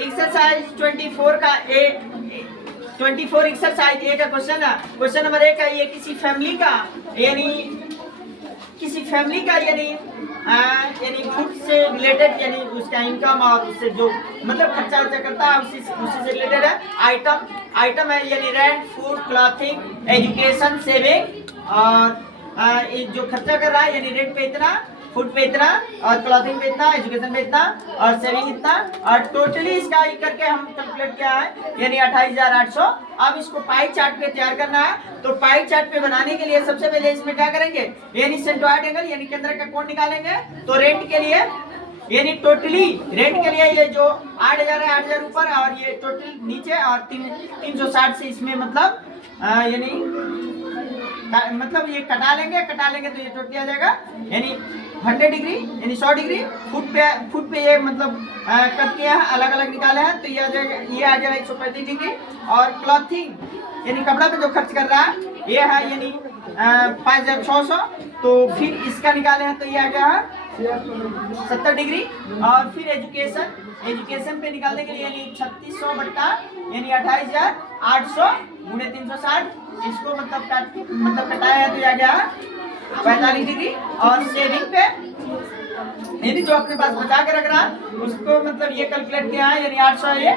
Exercise 24 का 24 exercise ए का question है। क्वेश्चन नंबर 1 है, ये किसी फैमिली का यानी फूड से रिलेटेड यानी उसका इनकम और उससे जो मतलब खर्चा करता है उसी से रिलेटेड है। आइटम है यानी rent, food, clothing, education, saving. और ये जो खर्चा कर रहा है यानी रेंट पे इतना, फूड पे इतना, और क्लॉथिंग पे इतना, एजुकेशन पे इतना, और सेविंग इतना, और टोटली इसका करके हम कैलकुलेट किया है यानी 28,800। अब इसको पाई चार्ट पे तैयार करना है। तो पाई चार्ट पे बनाने के लिए सबसे पहले इसमें क्या करेंगे, यानी सेंट्रोइड एंगल यानी केंद्र का कोण निकालेंगे। तो रेंट के लिए यानी टोटली रेंट के लिए ये जो 8,000 है, 8,000 ऊपर और ये टोटल नीचे, और 360 से इसमें मतलब मतलब ये कटा लेंगे तो ये टोटली आ जाएगा यानी 100 डिग्री यानी 100 डिग्री। फुट पे ये मतलब कट किया है, अलग अलग निकाले हैं, तो ये आ जाएगा 135 डिग्री। और क्लॉथिंग यानी कपड़ा पे जो खर्च कर रहा है ये है यानी 5,600। तो फिर इसका निकाले हैं तो ये आ गया 70 डिग्री। और फिर एजुकेशन पे निकालने के लिए यानी 3600 बट्टा यानी 28,800 गुणे 360, इसको मतलब कटाया है तो ये आ गया 45 डिग्री। और सेविंग पे यानी जो अपने पास बचा के रख रहा उसको मतलब ये कैलकुलेट किया है यानी 800 ये,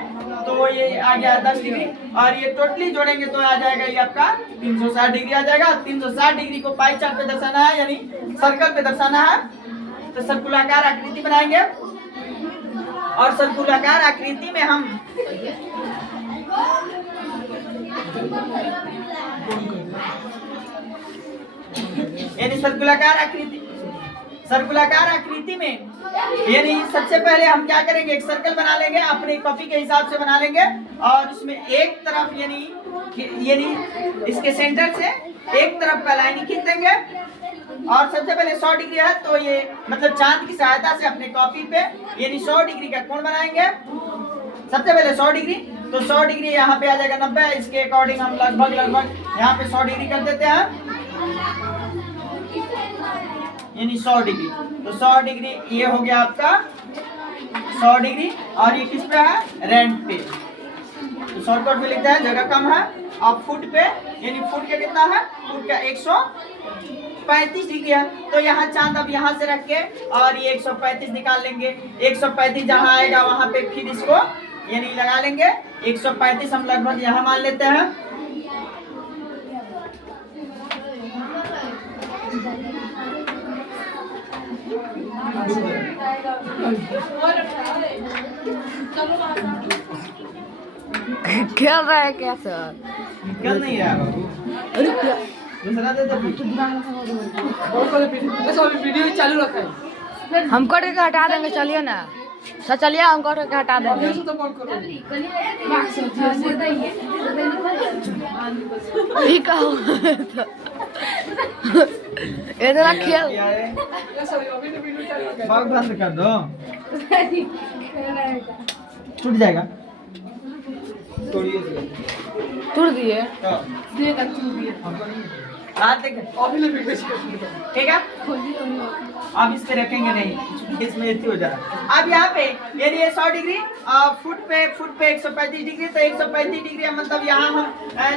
तो ये आ गया 10 डिग्री। और ये टोटली जोड़ेंगे तो आ जाएगा ये आपका 360 डिग्री आ जाएगा। 360 डिग्री को पाई चार्ट पे दर्शाना है यानी सर्कल पे दर्शाना है। तो सर्कुलाकार आकृति बनाएंगे, और सर्कुलाकार आकृति में हम यानी सर्कुलाकार आकृति में यानी सबसे पहले हम क्या करेंगे, एक सर्कल बना लेंगे, अपनी कॉपी के हिसाब से बना लेंगे। और उसमें एक तरफ यानी इसके सेंटर से एक तरफ का लाइन खींच देंगे। और सबसे पहले 100 डिग्री है तो ये मतलब चांद की सहायता से अपने कॉपी पे यानी 100 डिग्री का कोण बनाएंगे। सबसे पहले 100 डिग्री, तो 100 डिग्री यहाँ पे आ जाएगा 90। इसके अकॉर्डिंग हम लगभग यहाँ पे 100 डिग्री कर देते हैं यानी 100 डिग्री। तो 100 डिग्री ये हो गया आपका 100 डिग्री। और ये किस पे है, रेंट पे। तो शॉर्टकट में लिखते हैं, जगह कम है। और फुट पे यानी फुट का कितना है, फुट का 135 डिग्री है। तो यहाँ चांद अब यहाँ से रख के और ये 135 निकाल लेंगे। 135 जहाँ आएगा वहाँ पे फिर इसको यानी लगा लेंगे। 135 हम लगभग यहाँ मान लेते हैं। खेल रहा है क्या सर? निकल नहीं रहा बाबू। अरे क्या दूसरा दे दो। वीडियो चालू रखा है। हम कट के हटा देंगे, चलिए ना सर, चलिए हम कट के हटा देंगे। ठीक है इतना खेल बाग बंद कर दो, टूट जाएगा। तोड़ दिए। ठीक है, अब इस पे रखेंगे नहीं, इसमें इतनी हो जाएगा। अब यहाँ पे यानी ये 100 डिग्री फुट पे 135 डिग्री। तो 135 डिग्री मतलब यहाँ हम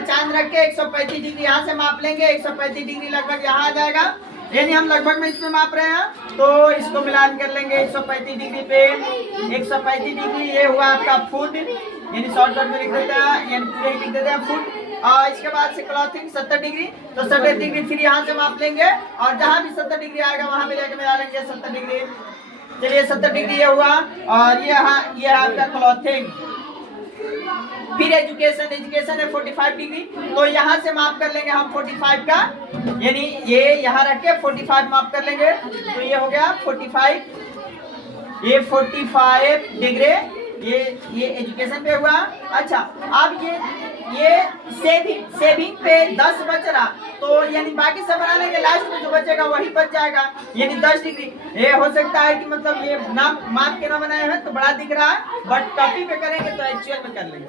चांद रख के 135 डिग्री यहाँ से माप लेंगे। 135 डिग्री लगभग यहाँ आ जाएगा यानी हम लगभग में इसमें माप रहे हैं। तो इसको मिलान कर लेंगे 135 डिग्री पे 135 डिग्री। ये हुआ आपका फुट यानी शॉर्टकट में लिख देते हैं यानी पूरे लिख देते हैं फुट। और इसके बाद से क्लॉथिंग 70 डिग्री। तो 70 डिग्री फिर यहाँ से माप लेंगे और जहाँ भी 70 डिग्री आएगा वहाँ पे लेके मिला लेंगे 70 डिग्री। चलिए 70 डिग्री ये हुआ। और ये है आपका क्लॉथिंग। फिर एजुकेशन है 45 डिग्री। तो यहाँ से माप कर लेंगे हम 45 का यानी ये यहाँ रख के 45 माप कर लेंगे। तो ये हो गया 45, ये 45 डिग्री ये एजुकेशन पे हुआ। अच्छा, अब ये सेविंग पे 10 बच रहा तो यानी बाकी सब बना लेंगे, लास्ट में जो बचेगा वही बच जाएगा यानी 10 डिग्री। ये हो सकता है कि मतलब ये नाम माप के ना बनाए हैं तो बड़ा दिख रहा है, बट कॉपी पे करेंगे तो एक्चुअल में कर लेंगे।